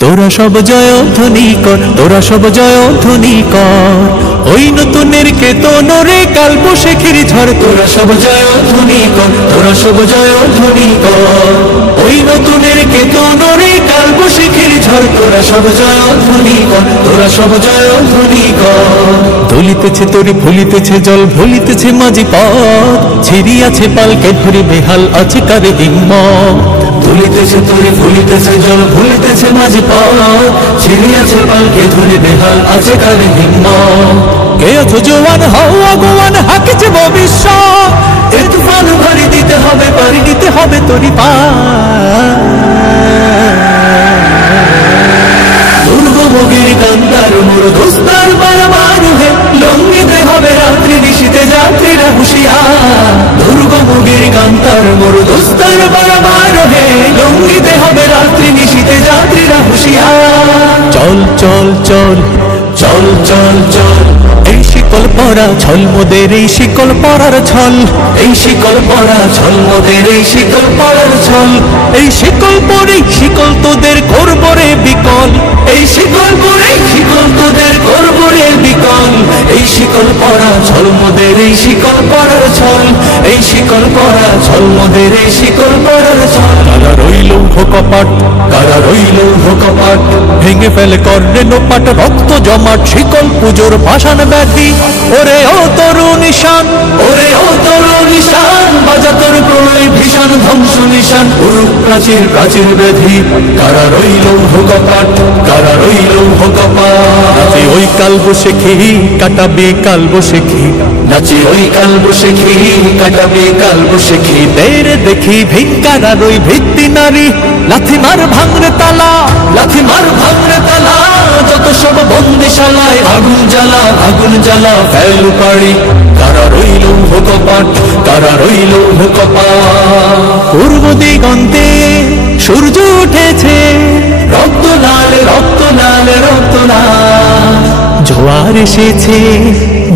তোরা সব জয়ধ্বনি কর, তোরা সব জয়ধ্বনি কর, ওই নতুনের কেতনরে কাল বৈশাখীর ঝড়। তোরা সব জয়ধ্বনি কর, তোরা সব জয়ধ্বনি কর, ওই নতুনের কেতনরে কাল বৈশাখীর ঝড়। তোরা সব জয়ধ্বনি কর, তোরা সব জয়ধ্বনি কর। দলিতেছে তরি ভুলিতেছে জল, ভুলিতেছে মাঝি পথ, ছিড়িয়াছে পালকে ধরি বেহাল আছে কারে হিম্মত। ভুলিতেছে তরি ভুলিতেছে জল, ভুলিতেছে মাঝি পথ, ছিড়িয়াছে পালকে ধরে বেহাল আছে কারে হিম্মত। কে আছো জওয়ান হও আগুয়ান, হাঁকেছে ভবিষ্যৎ, এ তুফান ভারী দিতে হবে পারি দিতে হবে তরি পার। দুর্গভোগের কান্তার মোর দোস্তার বারবার হে, লঙ্ঘিতে হবে রাত্রি নিশীতে যাত্রীরা হুঁশিয়ার। দুর্গভোগের কান্তার মোর দোস্তার বারবার হে, লঙ্ঘিতে হবে রাত্রি নিশীতে যাত্রীরা হুঁশিয়ার। চল চল চল চল চল চল, এই শিকল পরা ছল মোদের এই শিকল পরার ছল, এই শিকল পরা ছল মোদের এই শিকল পরার ছল। এই শিকল পরে শিকল তোদের করব রে বিকল, এই শিকল পরে শিকল তোদের করব রে বিকল। এই শিকল পরা ছল মোদের এই শিকল পরার ছল, এই শিকল পরা ছল মোদের এই শিকল পরার ছল। কারা রইল কপাট, কারা রইল কপাট, ভেঙে ফেলে কর্ণে নোপাট, রক্ত জমাট শিকল পুজোর পাষাণ ব্যাধি। ওরে ও তরু নিশান, ওরে ও তরু নিশান, বাজা তোর প্রলয় ভীষণ ধ্বংস নিশান, উরুক প্রাচীর প্রাচীর ব্যাধি। কারা রইল কপাট, কারা রইল কপাট, নাচে ওই কাল বৈশাখী কাটাবে কাল বৈশাখী, নাচে ওই কাল বৈশাখী কাটাবে কাল বৈশাখী। দের দেখি ভিক্ষারা রই ভিত্তি নারী, লাথি মার ভাঙরে তালা, লাথি মার ভাঙরে তালা। যত সব বন্দিশালায় আগুন জ্বালা, আগুন জ্বালা ফেল পাড়ি। কারা রইল কপাট, কারা রইল কপাট। পূর্ব দিগন্তে সূর্য উঠেছে, রক্ত লাল রক্ত লাল রক্ত লাল। জোয়ার এসেছে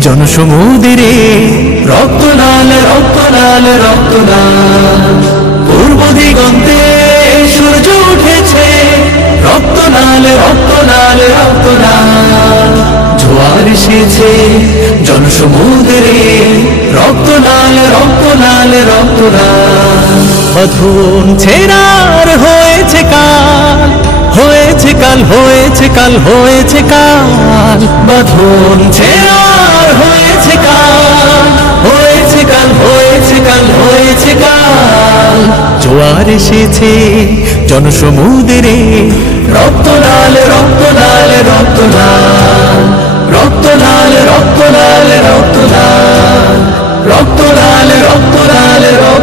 জনসমুদ্রে, রক্ত লাল রক্ত লাল রক্ত লাল। পূর্ব দিগন্তে সূর্য উঠেছে, রক্ত লাল রক্ত লাল রক্ত লাল। জোয়ার এসেছে জনসমুদ্রে, রক্ত লাল রক্ত লাল রক্ত লাল। বাঁধন ছেঁড়ার হয়েছে কাল, হয়েছে কাল হয়েছে কাল হয়েছে কাল। বাঁধন ছেঁড়ার হয়েছে কাল, হয়েছে কাল হয়েছে কাল হয়েছে কাল। জোয়ার এসেছে জনসমুদ্রে, রক্ত লাল রক্ত লাল রক্ত লাল। রক্ত লাল রক্ত লাল রক্ত লাল, রক্ত লাল রক্ত লাল রক্ত